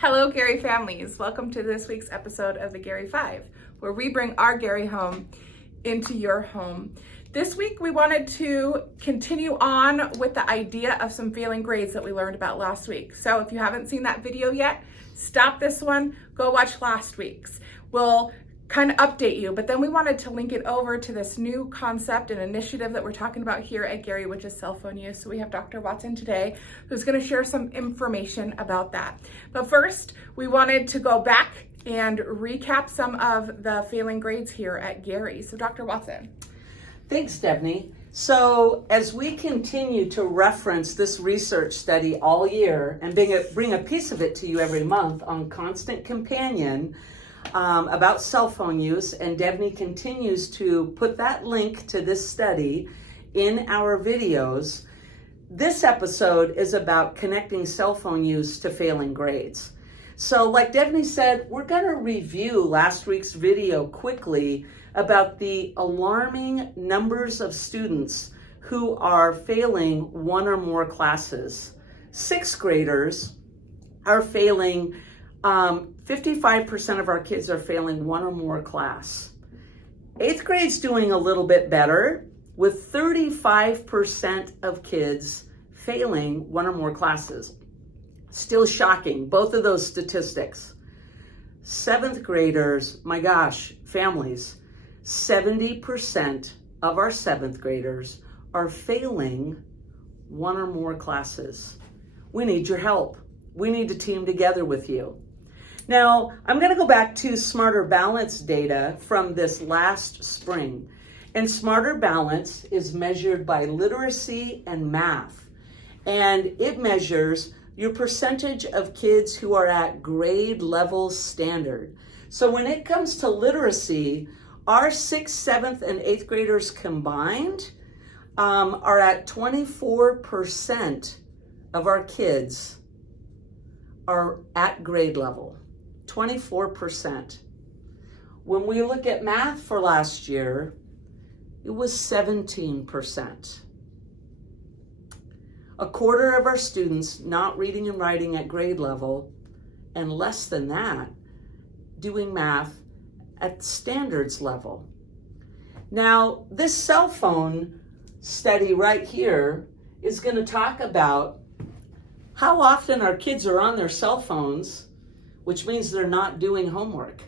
Hello, Garry families. Welcome to this week's episode of the Garry 5, where we bring our Garry home into your home. This week, we wanted to continue on with the idea of some failing grades that we learned about last week. So if you haven't seen that video yet, stop this one, go watch last week's. We'll kind of update you, but then we wanted to link it over to this new concept and initiative that we're talking about here at Garry, which is cell phone use. So we have Dr. Watson today, who's going to share some information about that. But first, we wanted to go back and recap some of the failing grades here at Garry. So Dr. Watson. Thanks, Debney. So as we continue to reference this research study all year and bring a piece of it to you every month on Constant Companion, about cell phone use, and Debney continues to put that link to this study in our videos. This episode is about connecting cell phone use to failing grades. So like Debney said, we're going to review last week's video quickly about the alarming numbers of students who are failing one or more classes. Sixth graders are failing 55% of our kids are failing one or more class. Eighth grade's doing a little bit better, with 35% of kids failing one or more classes. Still shocking, both of those statistics. Seventh graders, my gosh, families, 70% of our seventh graders are failing one or more classes. We need your help. We need to team together with you. Now, I'm going to go back to Smarter Balance data from this last spring. And Smarter Balance is measured by literacy and math. And it measures your percentage of kids who are at grade level standard. So when it comes to literacy, our 6th, 7th, and 8th graders combined are at 24% of our kids are at grade level. 24%. When we look at math for last year, it was 17%. A quarter of our students not reading and writing at grade level, and less than that doing math at standards level. Now, this cell phone study right here is going to talk about how often our kids are on their cell phones, which means they're not doing homework.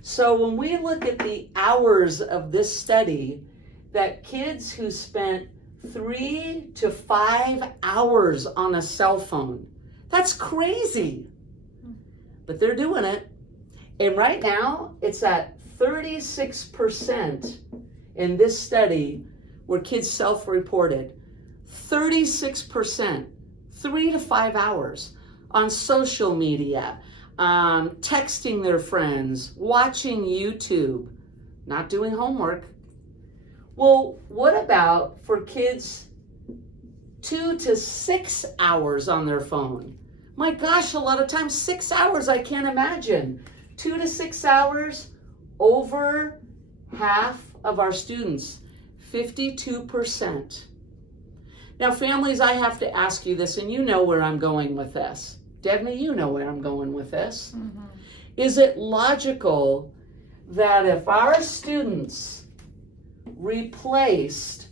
So when we look at the hours of this study, that kids who spent 3 to 5 hours on a cell phone, that's crazy. But they're doing it. And right now, it's at 36% in this study where kids self-reported. 36%, 3 to 5 hours on social media, texting their friends, watching YouTube, not doing homework. Well, what about for kids 2 to 6 hours on their phone? My gosh, a lot of times 6 hours, I can't imagine. 2 to 6 hours, over half of our students, 52%. Now, families, I have to ask you this, and you know where I'm going with this. Debney, you know where I'm going with this. Mm-hmm. Is it logical that if our students replaced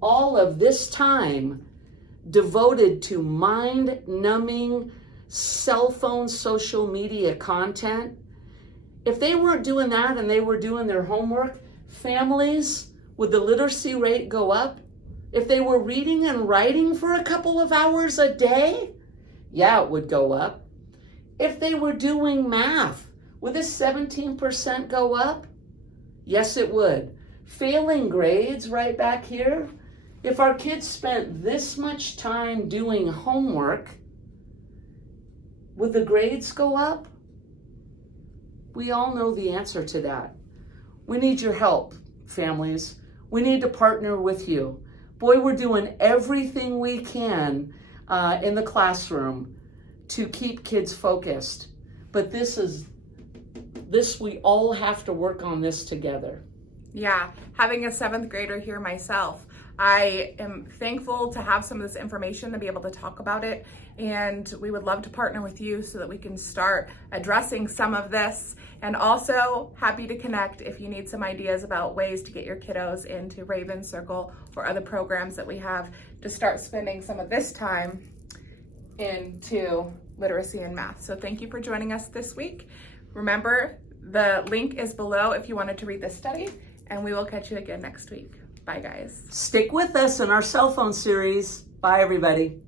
all of this time devoted to mind-numbing cell phone social media content, if they weren't doing that and they were doing their homework, families, would the literacy rate go up? If they were reading and writing for a couple of hours a day, yeah, it would go up. If they were doing math, would this 17% go up? Yes, it would. Failing grades right back here, if our kids spent this much time doing homework, would the grades go up? We all know the answer to that. We need your help, families. We need to partner with you. Boy, we're doing everything we can in the classroom to keep kids focused. But we all have to work on this together. Yeah, having a 7th grader here myself, I am thankful to have some of this information to be able to talk about it, and we would love to partner with you so that we can start addressing some of this, and also happy to connect if you need some ideas about ways to get your kiddos into Raven Circle or other programs that we have to start spending some of this time into literacy and math. So thank you for joining us this week. Remember, the link is below if you wanted to read this study, and we will catch you again next week. Bye, guys. Stick with us in our cell phone series. Bye, everybody.